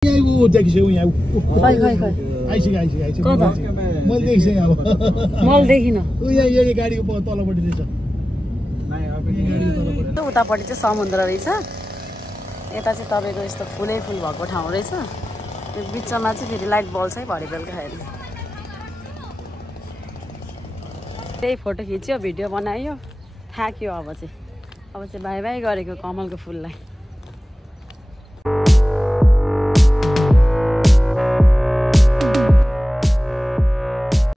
वो देखिसक्यो यहाँ खै खै खै आइसक्यो कता मैले देखिसकेँ अब मैले देखिन यहाँ गाडीको तलपट्टि रहेछ उतापट्टि चाहिँ समुद्र रहेछ यता चाहिँ तपाईँको यस्तो फुलै फुल भएको ठाउँ रहेछ त्यो बिचमा चाहिँ फेरि लाइट बल्छ है भरे बेलुका हेर्नु त्यही फोटो खिच्यो भिडियो बनायो थाक्यो अब चाहिँ बाई बाई गरेको कमलको फुललाई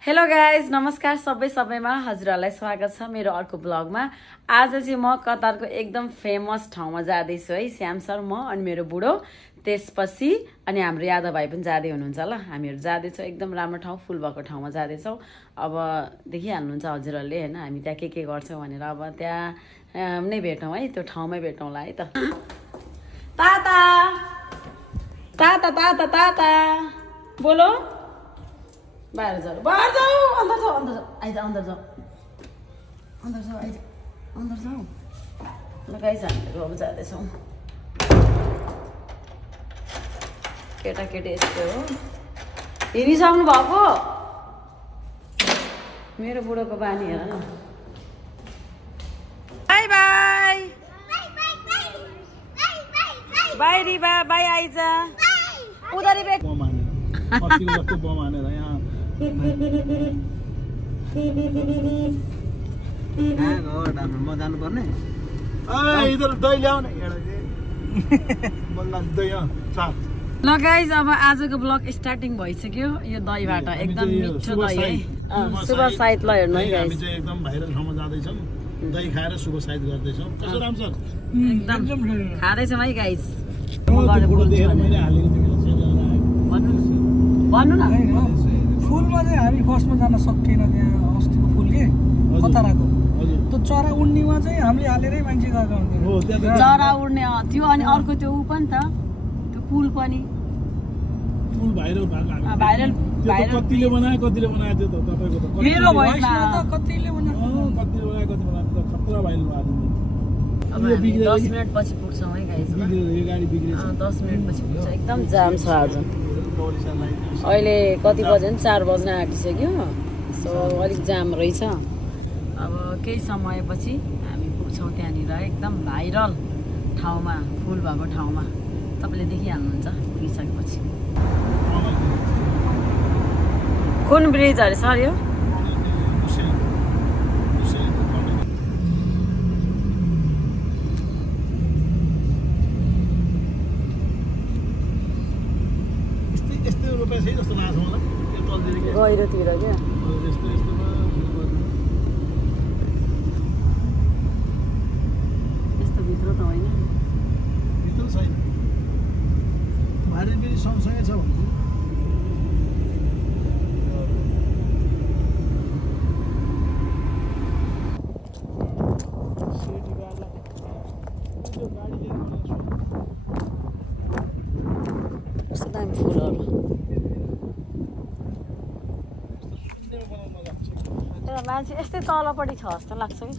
हेलो गाइज नमस्कार सबैमा हजुरहरूलाई स्वागत छ मेरो अर्को ब्लगमा। आज चाहिँ म कतारको एकदम फेमस ठाउँमा जाँदैछु है। श्याम सर म अनि मेरो बुढो त्यसपछि अनि हाम्रो यादव भाइ पनि जाँदै हुनुहुन्छ ल। हामीहरू जाँदैछौँ एकदम राम्रो ठाउँ फुल भएको ठाउँमा जाँदैछौँ। अब देखिहाल्नुहुन्छ हजुरहरूले होइन हामी त्यहाँ के गर्छौँ भनेर। अब त्यहाँ नै भेटौँ है त्यो ठाउँमै भेटौँला है त। ताता ताता ताता ताता बोलो बाहर जाऊ अंदर जाऊ आइज अंदर जाऊ आइज अंदर जाऊ ल गाइस हामीहरू अब जाँदैछौँ। केटाकेटी यस्तो हो हिँडिसक्नु भएको मेरो बुढोको बानी हेर न। By by by Riba by आइज उधरी बेक जानु पर्ने ल गाइज अब आजको ब्लग स्टार्टिङ भइसक्यो। यो दहीबाट एकदम मिठो दही है शुभ साइड ल हेर्नु है गाइज एकदम भाइरल ठाउँमा जाँदैछौँ दही खाएर शुभ साइड गर्दैछौँ। कसो राम सर एकदम खाँदैछौँ है गाइज भन्नु न फुलमा चाहिँ हामी फर्स्टमा जान सकेन त्यहाँ अस्तिको फुल के कताराको त्यो चरा उड्नेमा चाहिँ हामीले हालेरै मान्छे गएको हुन्थ्यो चरा उड्ने त्यो अनि अर्को त्यो ऊ पनि त त्यो पुल पनि फुल भाइरल भएको भाइरल कतिले बनायो त्यो त तपाईको त मेरो भोइसमा कतिले बनायो त खतरा भाइरल भएको अब हामी 10 मिनेट पछि पुग्छौँ है गाइस यो गाडी बिग्रेछ 10 मिनेट पछि पुग्छ। एकदम जाम छ आज अहिले कति बज्यो नि 4 बज्न आँटिसक्यो सो अलिक जाम रहेछ। अब केही समयपछि हामी पुग्छौँ त्यहाँनिर एकदम भाइरल ठाउँमा फुल भएको ठाउँमा तपाईँले देखिहाल्नुहुन्छ पुगिसकेपछि। कुन ब्रिज अरे सर यो गहिरोतिर क्या यस्तो भित्र त होइन भित्र छैन भाइरल फेरि सँगसँगै छ भन्छु कस्तो दामी फुलहरू मान्छे यस्तै तलपट्टि छ जस्तो लाग्छ कि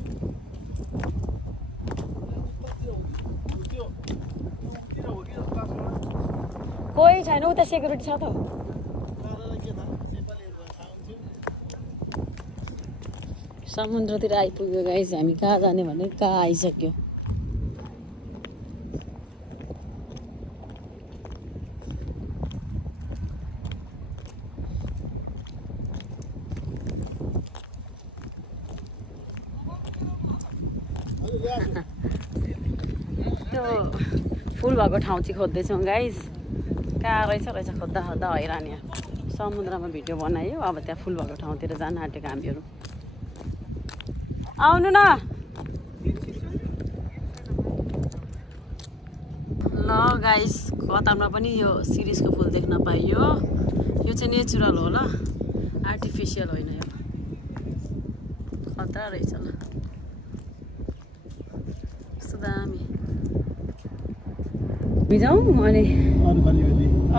कोही छैन उता सेक्युरिटी छ त समुद्रतिर आइपुग्यो गाइस हामी कहाँ जाने भने कहाँ आइसक्यो। त्यो फुल भएको ठाउँ चाहिँ खोज्दैछौँ गाइस कहाँ रहेछ खोज्दा हैरान यहाँ समुद्रमा भिडियो बनायो। अब त्यहाँ फुल भएको ठाउँतिर जान आँटेको हामीहरू आउनु न ल गाइस। कतारमा पनि यो सिरिजको फुल देख्न पाइयो। यो चाहिँ नेचुरल हो ल आर्टिफिसियल होइन यो खतरा रहेछ ल कस्तो दामी जाउँ अनि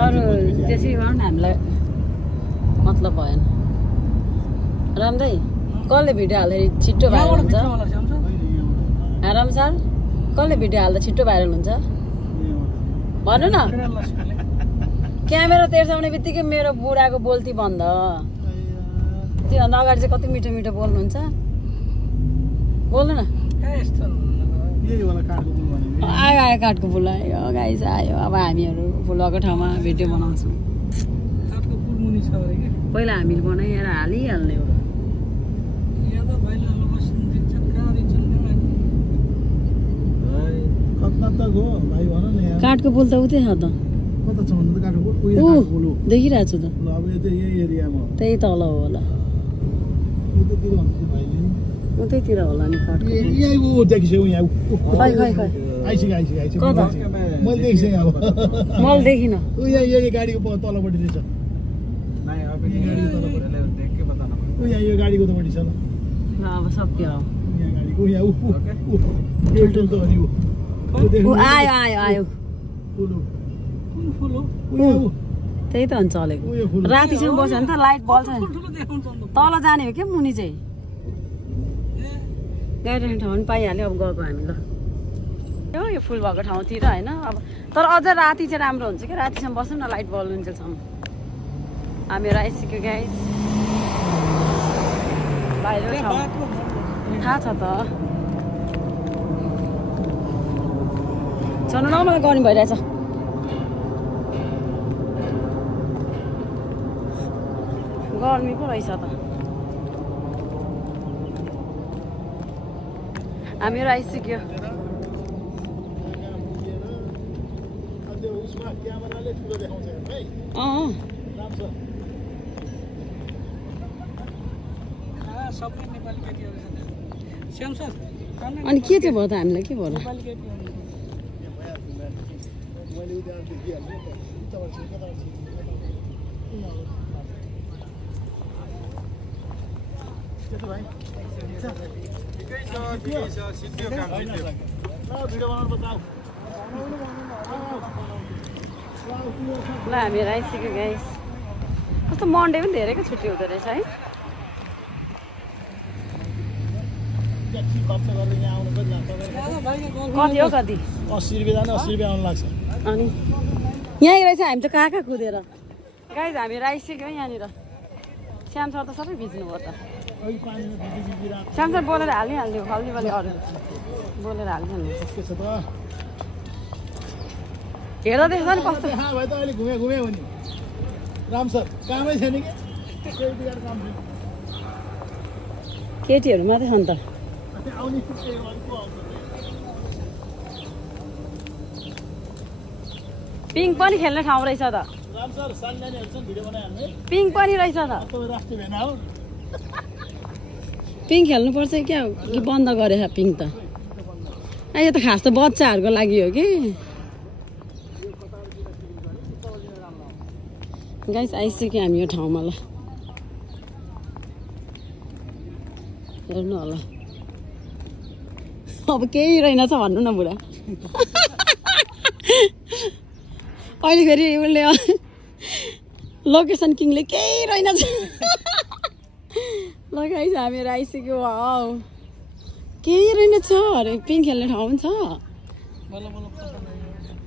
अरू त्यसै गरौँ न हामीलाई मतलब भएन। राम्रै कसले भिडियो हाल्दाखेरि छिट्टो भाइरल हुन्छ राम सर कसले भिडियो हाल्दा छिट्टो भाइरल हुन्छ भन्नु न क्यामेरा तेर्साउने बित्तिकै मेरो बुढाको बोल्ती बन्द। त्योभन्दा अगाडि चाहिँ कति मिठो मिठो बोल्नुहुन्छ। बोल्नु न। आयो आयो काठको पुल आयो गाइस आयो। अब हामीहरू पुलको ठाउँमा भिडियो बनाउँछौँ। पहिला हामीले बनाएर हालिहाल्ने हो। काठको पुल त उतै छ त। देखिरहेको छु त। त्यही तल हो होला। उतैतिर होला नि काठको। मैले देखिनँ। गाडीको तलपट्टि रहेछ। यो गाडीको तपट्टि छ। अब सक्यो। आयो आयो आयो। त्यही त हुन्छ चलेको। रातिसम्म बस्यो भने त लाइट बल्छ नि। तल जाने हो क्या मुनि चाहिँ। गइरहेको ठाउँ पनि पाइहाल्यो अब गएको हामी ल। यो फुल भएको ठाउँतिर होइन अब तर अझ राति चाहिँ राम्रो हुन्छ क्या। रातिसम्म बस्नु न लाइट बल्नुन्जेलसम्म। हामीहरू आइसक्यो गाइस। बाहिर थाहा छ त। छनु न मलाई गर्नु भइरहेछ। गर्मी पो रहेछ त। हामीहरू आइसक्यो। अनि के चाहिँ भयो त हामीलाई के भयो र? ल हामीहरू आइसक्यो गाइस। कस्तो मन्डे पनि धेरैको छुट्टी हुँदो रहेछ है। कति हो कति? 80 रुपियाँ जाने 80 रुपियाँ आउनु लाग्छ। अनि यहीँ रहेछ हामी त कहाँ कुदेर। गाइस हामीहरू आइसक्यो यहाँनिर। श्याम सर त सबै भिज्नु भयो त। श्याम सर बोलेर हालिहाल्यो हल्दी बल्ली अरू बोलेर हालिहाल्नु। हेर्दा देख्छ नि कस्तो भाइ त अहिले घुमे हो नि राम सर कामै छैन कि केटीहरू मात्रै छन् त। पिङ पनि खेल्ने ठाउँ रहेछ त। पिङ पनि रहेछ त। पिङ खेल्नुपर्छ क्या कि बन्द गरेछ पिङ त। यो त खास त बच्चाहरूको लागि हो कि। गाइस आइसक्यो हामी यो ठाउँमा ल। हेर्नु होला अब केही रहेनछ भन्नु न बुढा। अहिले फेरि उसले लोकेसन किङले केही रहेनछ। ल गाइस हामीहरू आइसक्यो। केही रहेनछ अरे पिङ खेल्ने ठाउँ पनि छ।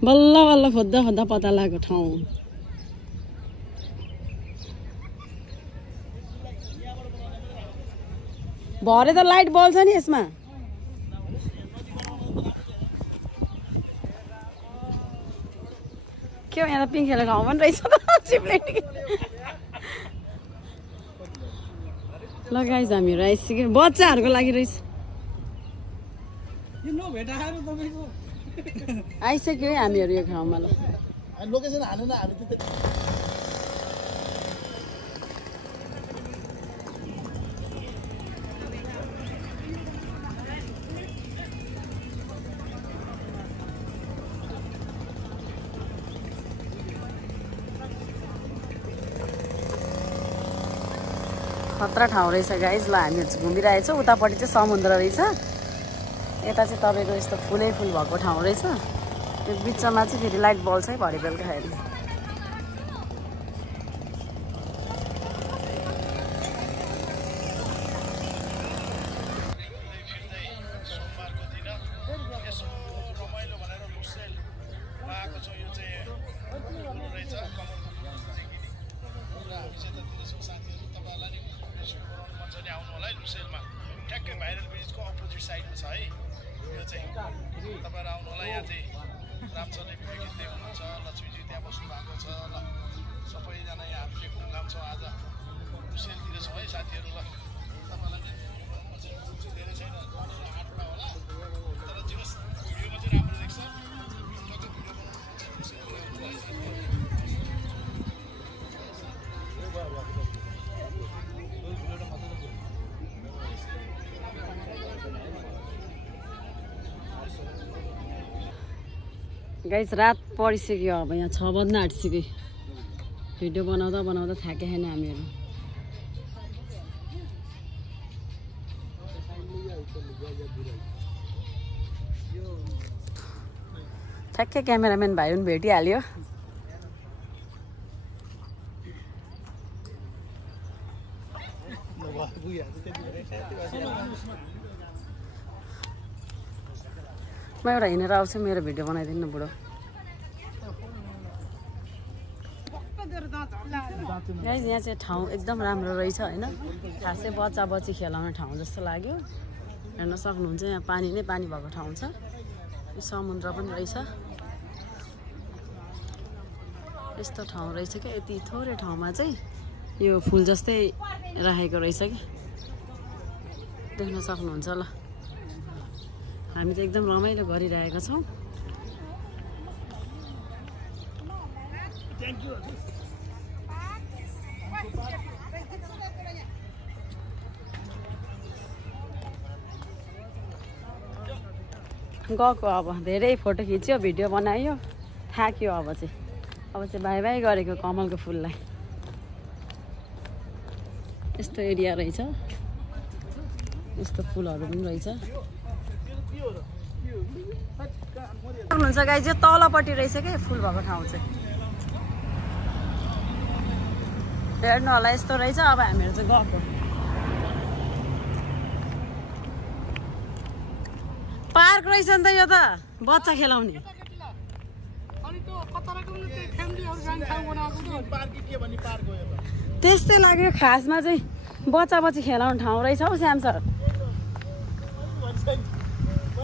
बल्ल बल्ल खोज्दा खोज्दा पत्ता लागेको ठाउँ। भरे त लाइट बल्छ नि यसमा। के हो यहाँ त पिङ खेल्ने ठाउँ पनि रहेछ त। ल गाइस हामीहरू आइसक्यो। बच्चाहरूको लागि रहेछ। आइसक्यो है हामीहरू यो ठाउँमा ल। लोकेसन हाल्नु न हामी त। खतरा ठाउँ रहेछ गाइस। ल हामीहरू चाहिँ घुमिरहेछौँ। उतापट्टि चाहिँ समुद्र रहेछ। यता चाहिँ तपाईँको यस्तो फुलै फुल भएको ठाउँ रहेछ। यो बिचमा चाहिँ फेरि लाइट बल्छ है भरे बेलुकाखेरि। यसो रमाइलो भनेर लुसेल लगाएको छ। यो चाहिँ रहेछ कमलको गाइस रात परिसक्यो अब यहाँ 6 बज्न आँटिसक्यो भिडियो बनाउँदा बनाउँदा थाके छैन हामीहरू ठ्याक्कै क्यामेराम्यान भाइ पनि भेटिहाल्यो म एउटा हिँडेर आउँछु मेरो भिडियो बनाइदिनु न बुढो गाइस यहाँ चाहिँ ठाउँ एकदम राम्रो रहेछ होइन खासै बच्चा बच्ची खेलाउने ठाउँ जस्तो लाग्यो हेर्न सक्नुहुन्छ यहाँ पानी नै पानी भएको ठाउँ छ समुद्र पनि रहेछ यस्तो ठाउँ रहेछ क्या यति थोरै ठाउँमा चाहिँ यो फुल जस्तै राखेको रहेछ कि देख्न सक्नुहुन्छ ल हामी त एकदम रमाइलो गरिरहेका छौँ गएको अब धेरै फोटो खिच्यो भिडियो बनायो थाक्यो अब चाहिँ बाई बाई गरेको कमलको फुललाई यस्तो एरिया रहेछ यस्तो फुलहरू पनि रहेछ हुनुहुन्छ गाइस यो तलपट्टि रहेछ के फुल भएको ठाउँ चाहिँ हेर्नु होला यस्तो रहेछ अब हामीहरू चाहिँ गएको पार्क रहेछ नि त यो त बच्चा खेलाउने त्यस्तै लाग्यो खासमा चाहिँ बच्चा बच्ची खेलाउने ठाउँ रहेछ हौ श्याम सर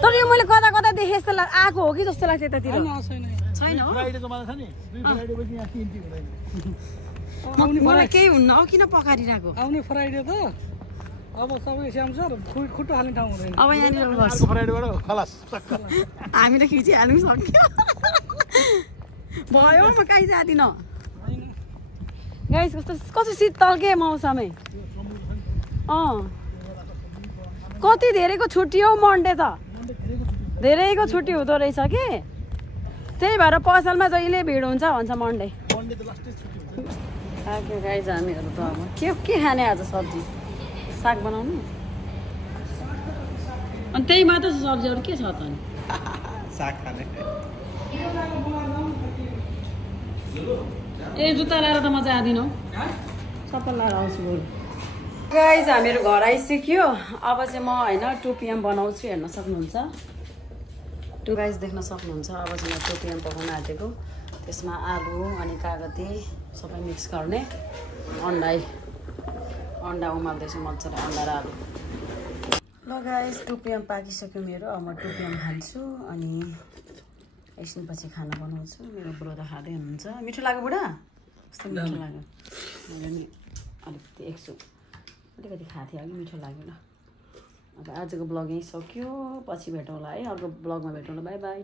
तर यो मैले कता कता देखेँ जस्तो आएको हो कि जस्तो लाग्छ यतातिर छैन हो मलाई केही हुन्न हो किन पकारिरहेको आउने फ्राइडे त अब सबै श्याम सर खुट्टा हाल्ने ठाउँ हुँदैन अब यहाँनिर हामीले खिचिहाल्नु सक्यो भयो म कहीँ जाँदिनँ गाइस कस्तो शीतल के मौसमै कति धेरैको छुट्टी हौ मन्डे त धेरैको छुट्टी हुँदो रहेछ कि त्यही भएर पसलमा जहिले भिड हुन्छ भन्छ मन्डे गाइस हामीहरू त अब के खाने आज सब्जी साग बनाउनु अनि त्यही मात्र सब्जीहरू के छ त अनि साग खाने ए जुत्ता लाएर त म जाँदिनँ चप्पल लाएर आउँछु बरु गाइस हामीहरू घर आइसक्यो अब चाहिँ म होइन 2 PM बनाउँछु हेर्न सक्नुहुन्छ गाइस देख्न सक्नुहुन्छ अब चाहिँ म 2 PM पकाउन आँटेको त्यसमा आलु अनि कागती सबै मिक्स गर्ने अन्डा उमाल्दैछु मजाले अन्डा र आलु ल गाइस 2 PM पाकिसक्यो मेरो अब म 2 PM खान्छु अनि एकछिनपछि खाना बनाउँछु मेरो बुढो त खाँदै हुनुहुन्छ मिठो लाग्यो बुढा कस्तो मिठो लाग्यो मैले नि अलिकति अलिकति खाएको थिएँ अलिक मिठो लाग्यो ल अब आजको ब्लग यहीँ सक्यो पछि भेटौँला है अर्को ब्लगमा भेटौँला बाई बाई